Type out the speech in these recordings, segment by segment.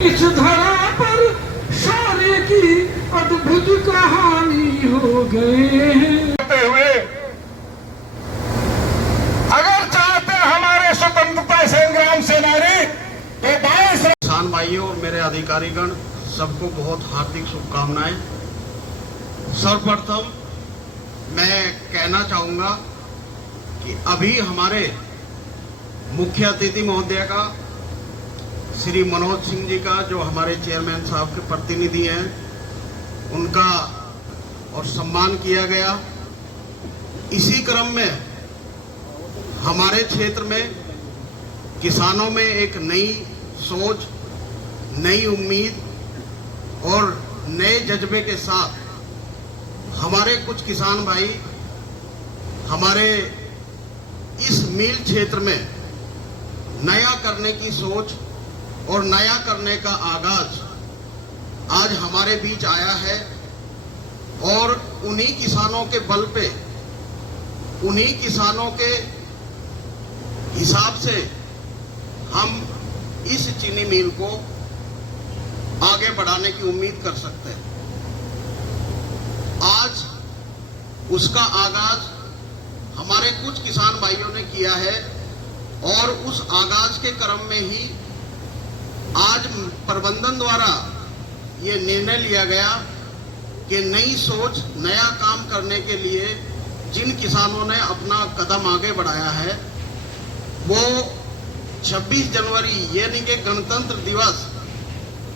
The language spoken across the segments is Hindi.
इस धरा पर सारे की अद्भुत कहानी हो गए हैं हुए अगर चाहते हमारे स्वतंत्रता संग्राम सेनानी तो 22 किसान भाइयों और मेरे अधिकारीगण सबको बहुत हार्दिक शुभकामनाएं। सर्वप्रथम मैं कहना चाहूंगा कि अभी हमारे मुख्य अतिथि महोदय का श्री मनोज सिंह जी का, जो हमारे चेयरमैन साहब के प्रतिनिधि हैं, उनका और सम्मान किया गया। इसी क्रम में हमारे क्षेत्र में किसानों में एक नई सोच, नई उम्मीद और नए जज्बे के साथ हमारे कुछ किसान भाई हमारे इस मील क्षेत्र में नया करने की सोच और नया करने का आगाज आज हमारे बीच आया है। और उन्हीं किसानों के बल पे, उन्हीं किसानों के हिसाब से हम इस चीनी मिल को आगे बढ़ाने की उम्मीद कर सकते हैं। आज उसका आगाज हमारे कुछ किसान भाइयों ने किया है और उस आगाज के क्रम में ही आज प्रबंधन द्वारा ये निर्णय लिया गया कि नई सोच, नया काम करने के लिए जिन किसानों ने अपना कदम आगे बढ़ाया है वो 26 जनवरी यानी कि गणतंत्र दिवस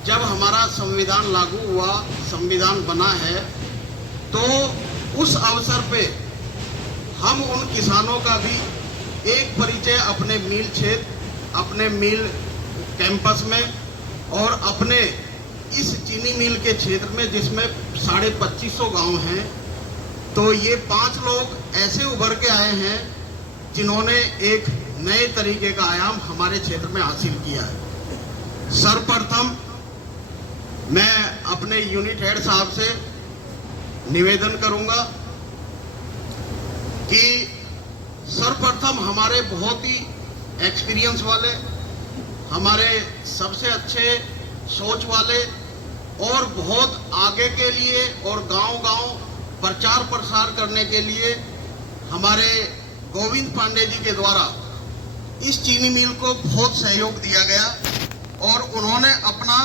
जब हमारा संविधान लागू हुआ, संविधान बना है, तो उस अवसर पे हम उन किसानों का भी एक परिचय अपने मील क्षेत्र, अपने मील कैंपस में और अपने इस चीनी मिल के क्षेत्र में, जिसमें 2550 गांव हैं, तो ये 5 लोग ऐसे उभर के आए हैं जिन्होंने एक नए तरीके का आयाम हमारे क्षेत्र में हासिल किया है। सर्वप्रथम मैं अपने यूनिट हेड साहब से निवेदन करूंगा कि सर्वप्रथम हमारे बहुत ही एक्सपीरियंस वाले, हमारे सबसे अच्छे सोच वाले और बहुत आगे के लिए और गांव-गांव प्रचार प्रसार करने के लिए हमारे गोविंद पांडे जी के द्वारा इस चीनी मिल को बहुत सहयोग दिया गया। और उन्होंने अपना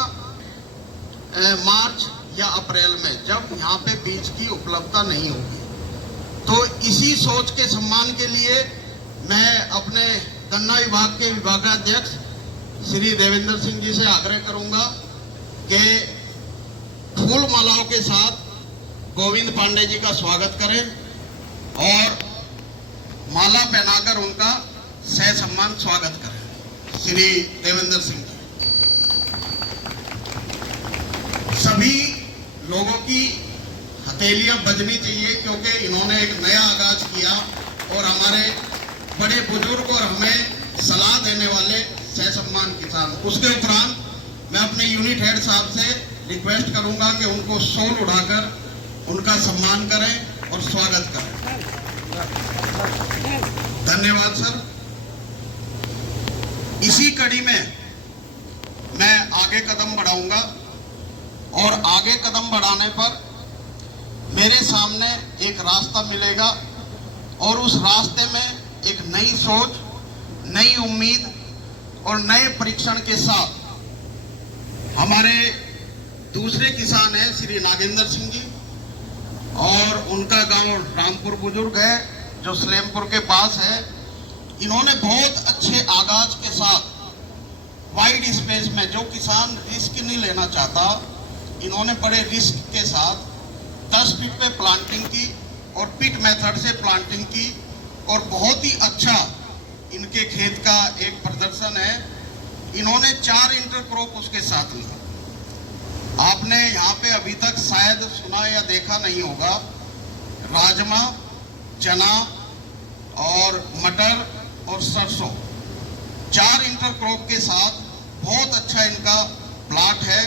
मार्च या अप्रैल में, जब यहाँ पे बीज की उपलब्धता नहीं होगी, तो इसी सोच के सम्मान के लिए मैं अपने गन्ना विभाग के विभागाध्यक्ष श्री देवेंद्र सिंह जी से आग्रह करूंगा कि फूल मालाओं के साथ गोविंद पांडे जी का स्वागत करें और माला पहनाकर उनका सह सम्मान स्वागत करें। श्री देवेंद्र सिंह जी, सभी लोगों की हथेलियां बजनी चाहिए क्योंकि इन्होंने एक नया आगाज किया और हमारे बड़े बुजुर्ग और हमें सलाह देने वाले सह सम्मान किसान। उसके उपरांत मैं अपने यूनिट हेड साहब से रिक्वेस्ट करूंगा कि उनको शॉल उड़ाकर उनका सम्मान करें और स्वागत करें। धन्यवाद सर। इसी कड़ी में मैं आगे कदम बढ़ाऊंगा और आगे कदम बढ़ाने पर मेरे सामने एक रास्ता मिलेगा और उस रास्ते में एक नई सोच, नई उम्मीद और नए परीक्षण के साथ हमारे दूसरे किसान हैं श्री नागेंद्र सिंह जी, और उनका गांव रामपुर बुजुर्ग है जो सलेमपुर के पास है। इन्होंने बहुत अच्छे आगाज के साथ वाइड स्पेस में, जो किसान रिस्क नहीं लेना चाहता, इन्होंने बड़े रिस्क के साथ 10 फीट पे प्लांटिंग की और पिट मेथड से प्लांटिंग की और बहुत ही अच्छा इनके खेत का एक प्रदर्शन है। इन्होंने 4 इंटरक्रॉप उसके साथ लिया। आपने यहाँ पे अभी तक शायद सुना या देखा नहीं होगा, राजमा, चना और मटर और सरसों, 4 इंटरक्रॉप के साथ बहुत अच्छा इनका प्लाट है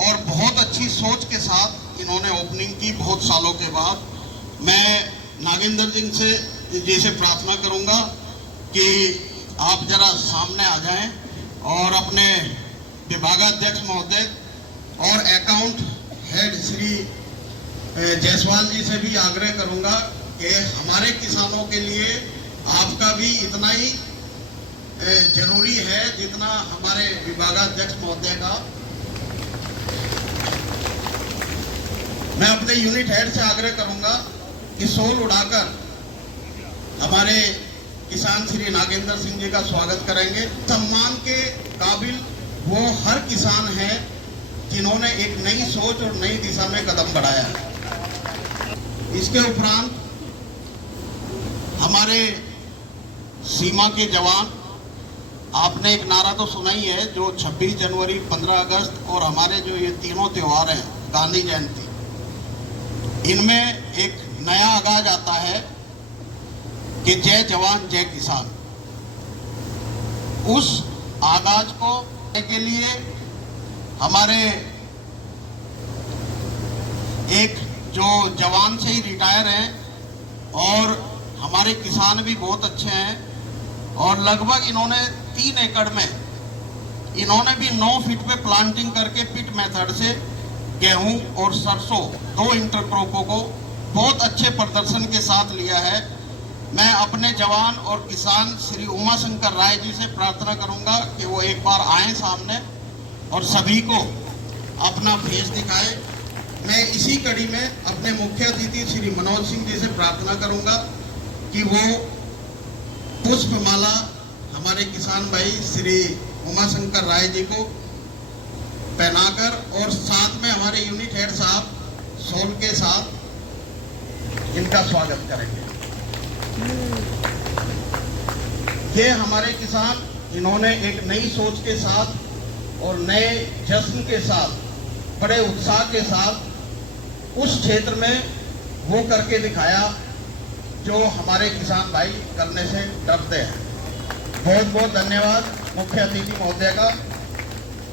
और बहुत अच्छी सोच के साथ इन्होंने ओपनिंग की बहुत सालों के बाद। मैं नागेंद्र जी से प्रार्थना करूंगा कि आप जरा सामने आ जाएं और अपने विभागाध्यक्ष महोदय और अकाउंट हेड श्री जायसवाल जी से भी आग्रह करूंगा कि हमारे किसानों के लिए आपका भी इतना ही जरूरी है जितना हमारे विभागाध्यक्ष महोदय का। मैं अपने यूनिट हेड से आग्रह करूंगा कि शॉल उड़ाकर हमारे किसान श्री नागेंद्र सिंह जी का स्वागत करेंगे। सम्मान के काबिल वो हर किसान है जिन्होंने एक नई सोच और नई दिशा में कदम बढ़ाया है। इसके उपरांत हमारे सीमा के जवान, आपने एक नारा तो सुना ही है, जो 26 जनवरी, 15 अगस्त और हमारे जो ये तीनों त्यौहार हैं, गांधी जयंती, इनमें एक नया आगाज आता है कि जय जवान जय किसान। उस आगाज को के लिए हमारे एक जो जवान से ही रिटायर हैं और हमारे किसान भी बहुत अच्छे हैं और लगभग इन्होंने 3 एकड़ में इन्होंने भी 9 फीट पे प्लांटिंग करके पिट मेथड से गेहूं और सरसों 2 इंटरक्रॉपों को बहुत अच्छे प्रदर्शन के साथ लिया है। मैं अपने जवान और किसान श्री उमा शंकर राय जी से प्रार्थना करूंगा कि वो एक बार आए सामने और सभी को अपना फेस दिखाए। मैं इसी कड़ी में अपने मुख्य अतिथि श्री मनोज सिंह जी से प्रार्थना करूंगा कि वो पुष्पमाला हमारे किसान भाई श्री उमा शंकर राय जी को पहनाकर और साथ में हमारे यूनिट हेड साहब शॉल के साथ इनका स्वागत करेंगे। ये हमारे किसान, इन्होंने एक नई सोच के साथ और नए जश्न के साथ, बड़े उत्साह के साथ उस क्षेत्र में वो करके दिखाया जो हमारे किसान भाई करने से डरते हैं। बहुत बहुत धन्यवाद मुख्य अतिथि महोदय का,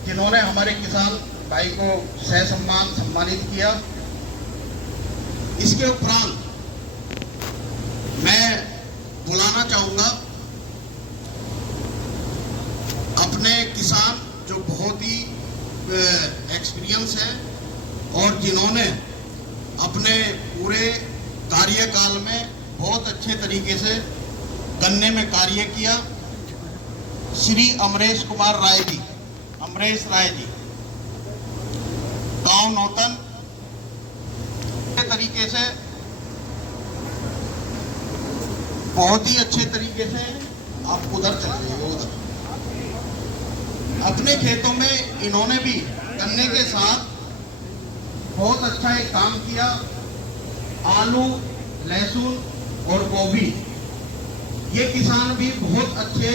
जिन्होंने हमारे किसान भाई को सहसम्मान सम्मानित किया। इसके उपरांत मैं बुलाना चाहूंगा अपने किसान जो बहुत ही एक्सपीरियंस हैं और जिन्होंने अपने पूरे कार्यकाल में बहुत अच्छे तरीके से गन्ने में कार्य किया। श्री अमरेश कुमार राय जी, अमरेश राय जी, गांव नौतन के तरीके से बहुत ही अच्छे तरीके से आप उधर चले जाइए। उधर अपने खेतों में इन्होंने भी गन्ने के साथ बहुत अच्छा एक काम किया। आलू, लहसुन और गोभी, ये किसान भी बहुत अच्छे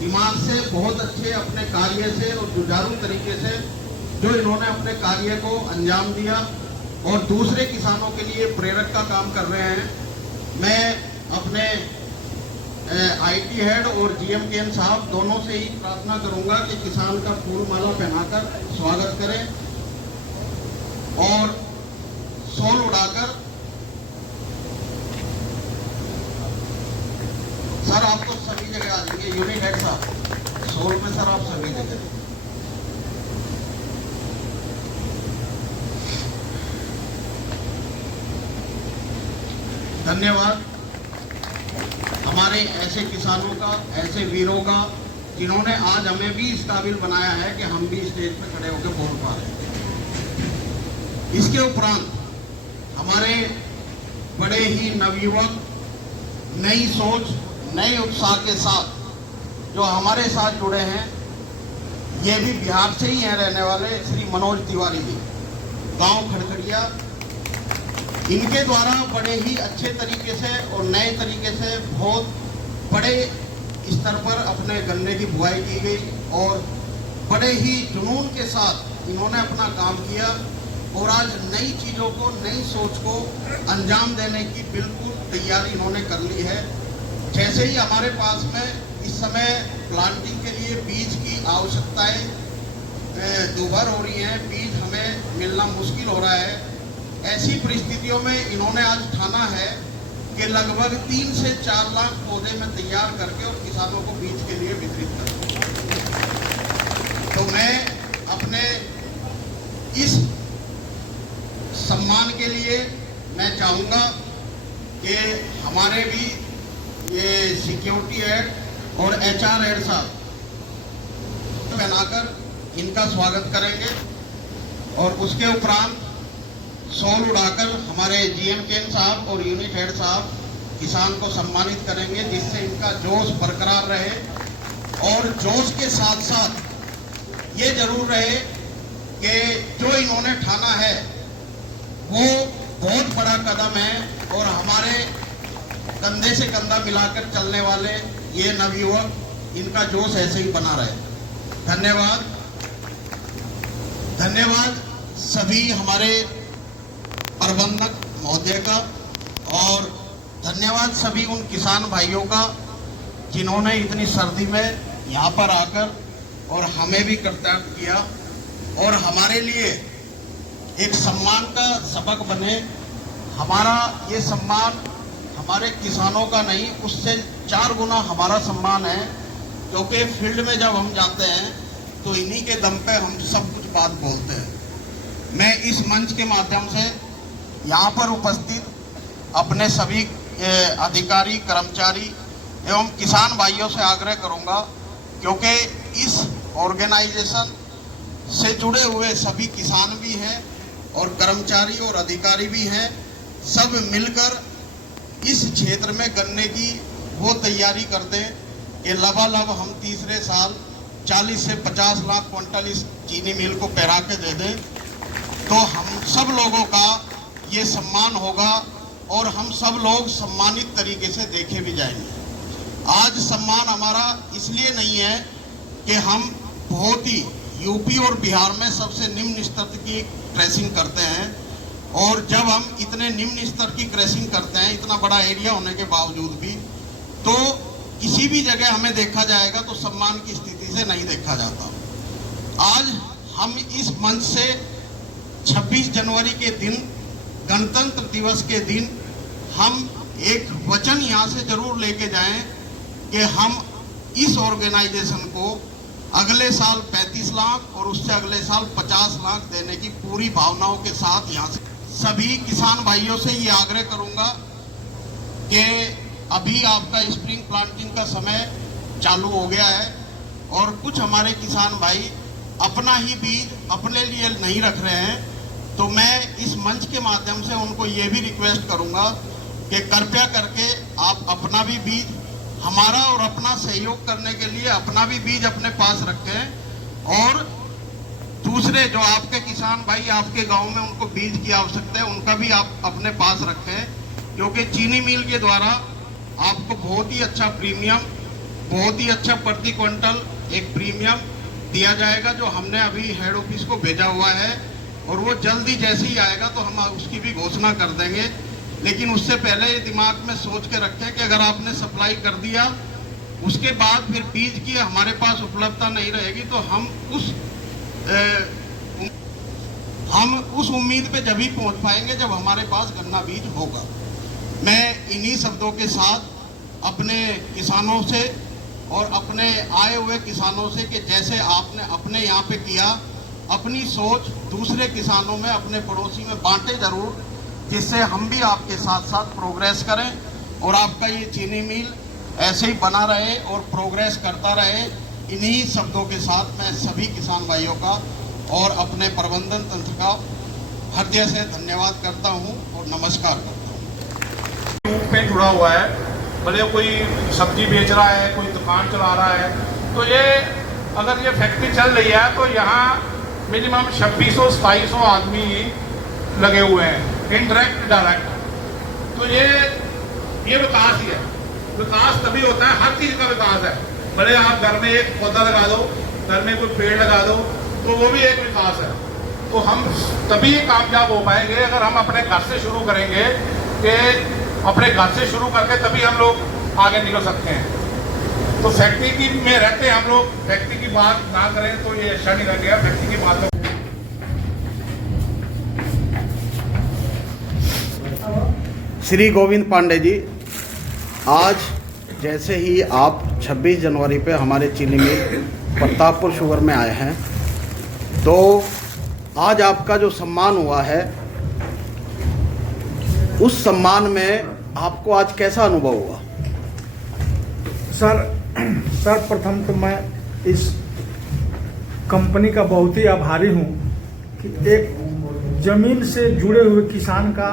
दिमाग से, बहुत अच्छे अपने कार्य से और जुझारू तरीके से जो इन्होंने अपने कार्य को अंजाम दिया और दूसरे किसानों के लिए प्रेरक का काम कर रहे हैं। मैं अपने आईटी हेड और जीएमकेएन साहब दोनों से ही प्रार्थना करूंगा कि किसान का फूल माला पहनाकर स्वागत करें और शॉल उड़ाकर। सर आप तो सभी जगह आ जाएंगे, यूनिट हेड साहब शॉल में सर आप सभी जगह। धन्यवाद हमारे ऐसे किसानों का, ऐसे वीरों का, जिन्होंने आज हमें भी इस काबिल बनाया है कि हम भी स्टेज पर खड़े होकर बोल पा रहे हैं। इसके उपरांत हमारे बड़े ही नवयुवक, नई सोच, नए उत्साह के साथ जो हमारे साथ जुड़े हैं, ये भी बिहार से ही हैं रहने वाले श्री मनोज तिवारी जी, गांव खड़खड़िया। इनके द्वारा बड़े ही अच्छे तरीके से और नए तरीके से बहुत बड़े स्तर पर अपने गन्ने की बुआई की गई और बड़े ही जुनून के साथ इन्होंने अपना काम किया और आज नई चीज़ों को, नई सोच को अंजाम देने की बिल्कुल तैयारी इन्होंने कर ली है। जैसे ही हमारे पास में इस समय प्लांटिंग के लिए बीज की आवश्यकताएं दोभर हो रही हैं, बीज हमें मिलना मुश्किल हो रहा है। ऐसी परिस्थितियों में इन्होंने आज ठाना है कि लगभग 3 से 4 लाख पौधे में तैयार करके और किसानों को बीज के लिए वितरित करें। तो मैं अपने इस सम्मान के लिए मैं चाहूँगा कि हमारे भी ये सिक्योरिटी हेड और HR हेड साहब पहनाकर इनका स्वागत करेंगे और उसके उपरांत शॉल उड़ाकर हमारे GM केन साहब और यूनिट हेड साहब किसान को सम्मानित करेंगे, जिससे इनका जोश बरकरार रहे। और जोश के साथ साथ ये जरूर रहे कि जो इन्होंने ठाना है वो बहुत बड़ा कदम है और हमारे कंधे से कंधा मिलाकर चलने वाले ये नवयुवक, इनका जोश ऐसे ही बना रहे। धन्यवाद। धन्यवाद सभी हमारे प्रबंधक महोदय का और धन्यवाद सभी उन किसान भाइयों का जिन्होंने इतनी सर्दी में यहाँ पर आकर और हमें भी कर्तव्य किया और हमारे लिए एक सम्मान का सबक बने। हमारा ये सम्मान हमारे किसानों का नहीं, उससे 4 गुना हमारा सम्मान है, क्योंकि फील्ड में जब हम जाते हैं तो इन्हीं के दम पे हम सब कुछ बात बोलते हैं। मैं इस मंच के माध्यम से यहाँ पर उपस्थित अपने सभी अधिकारी, कर्मचारी एवं किसान भाइयों से आग्रह करूँगा, क्योंकि इस ऑर्गेनाइजेशन से जुड़े हुए सभी किसान भी हैं और कर्मचारी और अधिकारी भी हैं, सब मिलकर इस क्षेत्र में गन्ने की वो तैयारी कर दें कि लबालब हम तीसरे साल 40 से 50 लाख क्विंटल इस चीनी मिल को पैरा के दे दें, तो हम सब लोगों का ये सम्मान होगा और हम सब लोग सम्मानित तरीके से देखे भी जाएंगे। आज सम्मान हमारा इसलिए नहीं है कि हम बहुत ही यूपी और बिहार में सबसे निम्न स्तर की क्रैशिंग करते हैं, और जब हम इतने निम्न स्तर की क्रैशिंग करते हैं, इतना बड़ा एरिया होने के बावजूद भी, तो किसी भी जगह हमें देखा जाएगा तो सम्मान की स्थिति से नहीं देखा जाता। आज हम इस मंच से 26 जनवरी के दिन, गणतंत्र दिवस के दिन, हम एक वचन यहाँ से जरूर लेके जाएं कि हम इस ऑर्गेनाइजेशन को अगले साल 35 लाख और उससे अगले साल 50 लाख देने की पूरी भावनाओं के साथ यहाँ से सभी किसान भाइयों से ये आग्रह करूँगा कि अभी आपका स्प्रिंग प्लांटिंग का समय चालू हो गया है और कुछ हमारे किसान भाई अपना ही बीज अपने लिए नहीं रख रहे हैं, तो मैं इस मंच के माध्यम से उनको ये भी रिक्वेस्ट करूँगा कि कृपया करके आप अपना भी बीज, हमारा और अपना सहयोग करने के लिए अपना भी बीज अपने पास रखें, और दूसरे जो आपके किसान भाई आपके गांव में उनको बीज की आवश्यकता है उनका भी आप अपने पास रखें, क्योंकि चीनी मिल के द्वारा आपको बहुत ही अच्छा प्रीमियम, बहुत ही अच्छा प्रति क्विंटल एक प्रीमियम दिया जाएगा, जो हमने अभी हेड ऑफिस को भेजा हुआ है और वो जल्दी जैसे ही आएगा तो हम उसकी भी घोषणा कर देंगे। लेकिन उससे पहले ये दिमाग में सोच के रखें कि अगर आपने सप्लाई कर दिया, उसके बाद फिर बीज की हमारे पास उपलब्धता नहीं रहेगी, तो हम उस उम्मीद पे जब ही पहुंच पाएंगे जब हमारे पास गन्ना बीज होगा। मैं इन्हीं शब्दों के साथ अपने किसानों से और अपने आए हुए किसानों से कि जैसे आपने अपने यहाँ पे किया, अपनी सोच दूसरे किसानों में, अपने पड़ोसी में बांटे जरूर, जिससे हम भी आपके साथ साथ प्रोग्रेस करें और आपका ये चीनी मिल ऐसे ही बना रहे और प्रोग्रेस करता रहे। इन्हीं शब्दों के साथ मैं सभी किसान भाइयों का और अपने प्रबंधन तंत्र का हृदय से धन्यवाद करता हूं और नमस्कार करता हूं। रूप में जुड़ा हुआ है, भले कोई सब्जी बेच रहा है, कोई दुकान चला रहा है, तो ये अगर ये फैक्ट्री चल रही है तो यहाँ मिनिमम 2600-2700 आदमी लगे हुए हैं, इनडायरेक्ट डायरेक्ट। तो ये विकास ही है। विकास तभी होता है, हर चीज का विकास है। भले आप घर में एक पौधा लगा दो, घर में कोई पेड़ लगा दो, तो वो भी एक विकास है। तो हम तभी कामयाब हो पाएंगे अगर हम अपने घर से शुरू करेंगे, कि अपने घर से शुरू करके तभी हम लोग आगे निकल सकते हैं। तो फैक्ट्री की में रहते हैं हम लोग, फैक्ट्री की बात ना करें तो ये अच्छा नहीं लगेगा। फैक्ट्री की बात श्री गोविंद पांडे जी, आज जैसे ही आप 26 जनवरी पे हमारे चीनी मिल प्रतापपुर शुगर में आए हैं, तो आज आपका जो सम्मान हुआ है, उस सम्मान में आपको आज कैसा अनुभव हुआ? सर्वप्रथम तो मैं इस कंपनी का बहुत ही आभारी हूँ कि एक जमीन से जुड़े हुए किसान का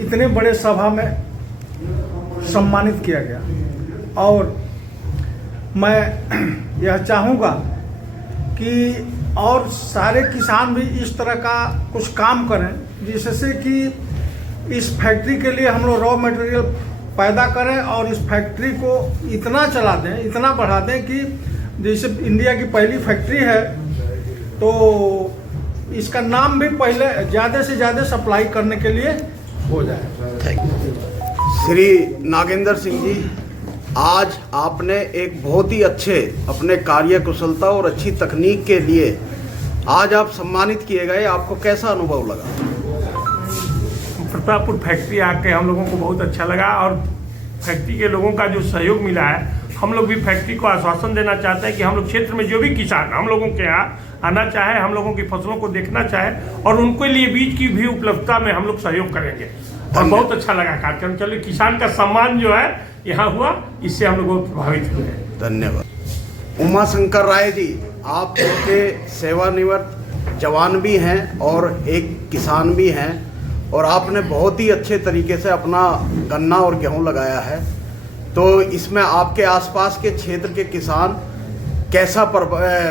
इतने बड़े सभा में सम्मानित किया गया। और मैं यह चाहूँगा कि और सारे किसान भी इस तरह का कुछ काम करें, जिससे कि इस फैक्ट्री के लिए हम लोग रॉ मटेरियल पैदा करें और इस फैक्ट्री को इतना चला दें, इतना बढ़ा दें कि जैसे इंडिया की पहली फैक्ट्री है तो इसका नाम भी पहले ज़्यादा से ज़्यादा सप्लाई करने के लिए हो जाए। श्री नागेंद्र सिंह जी, आज आपने एक बहुत ही अच्छे अपने कार्य कुशलता और अच्छी तकनीक के लिए आज आप सम्मानित किए गए, आपको कैसा अनुभव लगा? प्रतापपुर फैक्ट्री आके हम लोगों को बहुत अच्छा लगा और फैक्ट्री के लोगों का जो सहयोग मिला है, हम लोग भी फैक्ट्री को आश्वासन देना चाहते हैं कि हम लोग क्षेत्र में जो भी किसान हम लोगों के यहाँ आना चाहे, हम लोगों की फसलों को देखना चाहे और उनके लिए बीज की भी उपलब्धता में हम लोग सहयोग करेंगे। और बहुत अच्छा लगा कार्यक्रम। चलिए, किसान का सम्मान जो है यहाँ हुआ, इससे हम लोग बहुत प्रभावित हुए। धन्यवाद। उमा शंकर राय जी, आप के सेवानिवृत्त जवान भी हैं और एक किसान भी हैं और आपने बहुत ही अच्छे तरीके से अपना गन्ना और गेहूं लगाया है, तो इसमें आपके आसपास के क्षेत्र के किसान कैसा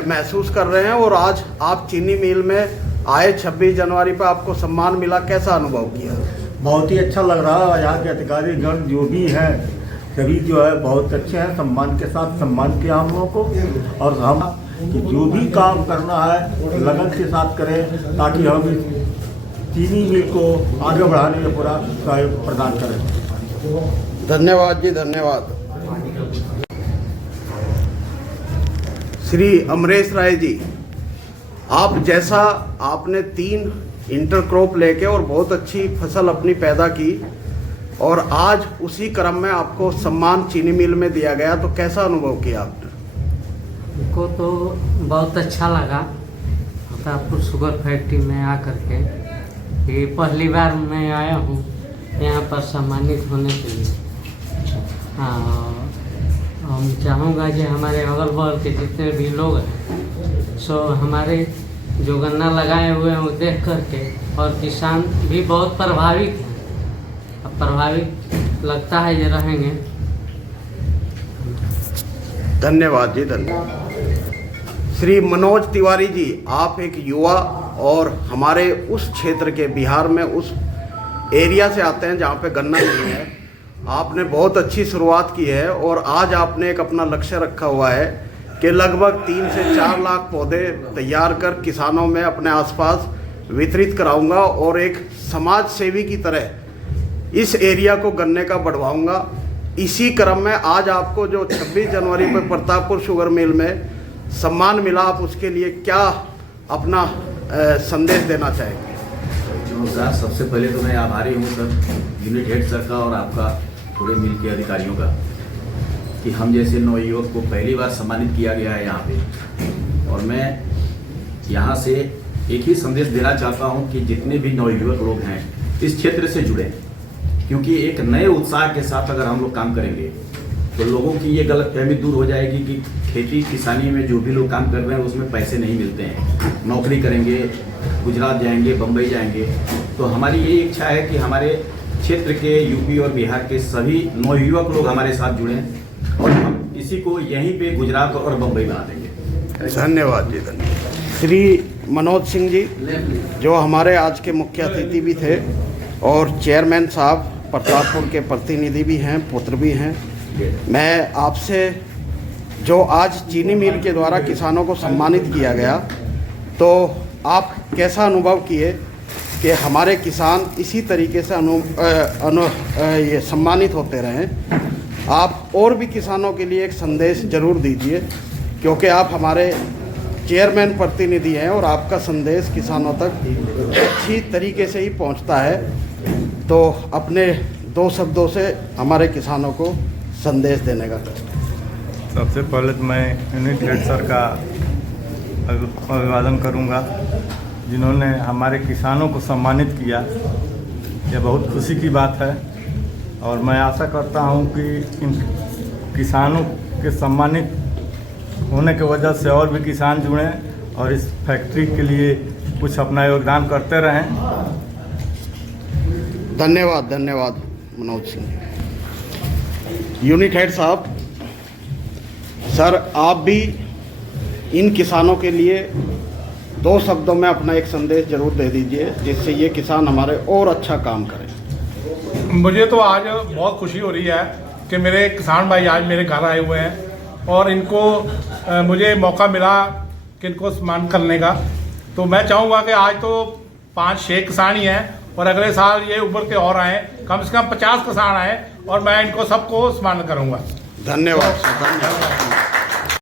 महसूस कर रहे हैं? और आज आप चीनी मिल में आए, 26 जनवरी पर आपको सम्मान मिला, कैसा अनुभव किया? बहुत ही अच्छा लग रहा है। यहाँ के अधिकारी गण जो भी हैं सभी जो है बहुत अच्छे हैं, सम्मान के साथ सम्मान किया हम लोगों को। और हम कि जो भी काम करना है लगन के साथ करें ताकि हम इस चीनी मिल को आगे बढ़ाने में पूरा सहयोग प्रदान करें। धन्यवाद जी, धन्यवाद। श्री अमरेश राय जी, आप जैसा आपने 3 इंटरक्रॉप लेके और बहुत अच्छी फसल अपनी पैदा की और आज उसी क्रम में आपको सम्मान चीनी मिल में दिया गया, तो कैसा अनुभव किया आपने? को तो बहुत अच्छा लगा प्रतापपुर शुगर फैक्ट्री में आकर के। ये पहली बार मैं आया हूँ यहाँ पर सम्मानित होने के लिए। हम चाहूँगा कि हमारे अगल बगल के जितने भी लोग हैं सो हमारे जो गन्ना लगाए हुए हैं वो देख करके, और किसान भी बहुत प्रभावित हैं। अब प्रभावित लगता है ये रहेंगे। धन्यवाद जी, धन्यवाद। श्री मनोज तिवारी जी, आप एक युवा और हमारे उस क्षेत्र के बिहार में उस एरिया से आते हैं जहाँ पे गन्ना नहीं है। आपने बहुत अच्छी शुरुआत की है और आज आपने एक अपना लक्ष्य रखा हुआ है कि लगभग 3 से 4 लाख पौधे तैयार कर किसानों में अपने आसपास वितरित कराऊंगा और एक समाज सेवी की तरह इस एरिया को गन्ने का बढ़वाऊंगा। इसी क्रम में आज आपको जो 26 जनवरी पर प्रतापपुर शुगर मिल में सम्मान मिला, आप उसके लिए क्या अपना संदेश देना चाहेंगे? सर, सबसे पहले तो मैं आभारी हूँ सर, यूनिट हेड सर का और आपका पूरे मिल के अधिकारियों का, कि हम जैसे नवयुवक को पहली बार सम्मानित किया गया है यहाँ पे। और मैं यहाँ से एक ही संदेश देना चाहता हूँ कि जितने भी नवयुवक लोग हैं इस क्षेत्र से जुड़े, क्योंकि एक नए उत्साह के साथ अगर हम लोग काम करेंगे तो लोगों की ये गलतफहमी दूर हो जाएगी कि खेती किसानी में जो भी लोग काम कर रहे हैं उसमें पैसे नहीं मिलते हैं, नौकरी करेंगे, गुजरात जाएंगे, बम्बई जाएंगे। तो हमारी ये इच्छा है कि हमारे क्षेत्र के यूपी और बिहार के सभी नवयुवक लोग हमारे साथ जुड़ें और हम इसी को यहीं पे गुजरात और बम्बई बना देंगे। धन्यवाद जी, धन्यवाद। श्री मनोज सिंह जी, जो हमारे आज के मुख्य अतिथि भी थे और चेयरमैन साहब प्रतापपुर के प्रतिनिधि भी हैं, पुत्र भी हैं। मैं आपसे, जो आज चीनी मिल के द्वारा किसानों को सम्मानित किया गया, तो आप कैसा अनुभव किए कि हमारे किसान इसी तरीके से ये सम्मानित होते रहें? आप और भी किसानों के लिए एक संदेश जरूर दीजिए, क्योंकि आप हमारे चेयरमैन प्रतिनिधि हैं और आपका संदेश किसानों तक अच्छी तरीके से ही पहुंचता है। तो अपने 2 शब्दों से हमारे किसानों को संदेश देने का। सबसे पहले तो मैं यूनिट हेड सर का अभिवादन करूंगा जिन्होंने हमारे किसानों को सम्मानित किया। यह बहुत खुशी की बात है और मैं आशा करता हूं कि इन किसानों के सम्मानित होने की वजह से और भी किसान जुड़ें और इस फैक्ट्री के लिए कुछ अपना योगदान करते रहें। धन्यवाद धन्यवाद मनोज सिंह। यूनिट हेड साहब, सर आप भी इन किसानों के लिए 2 शब्दों में अपना एक संदेश जरूर दे दीजिए जिससे ये किसान हमारे और अच्छा काम करें। मुझे तो आज बहुत खुशी हो रही है कि मेरे किसान भाई आज मेरे घर आए हुए हैं और इनको मुझे मौका मिला कि इनको सम्मान करने का। तो मैं चाहूँगा कि आज तो 5-6 किसान ही हैं और अगले साल ये उभर के और आएँ, कम से कम 50 किसान आएँ और मैं इनको सबको सम्मान करूँगा। धन्यवाद।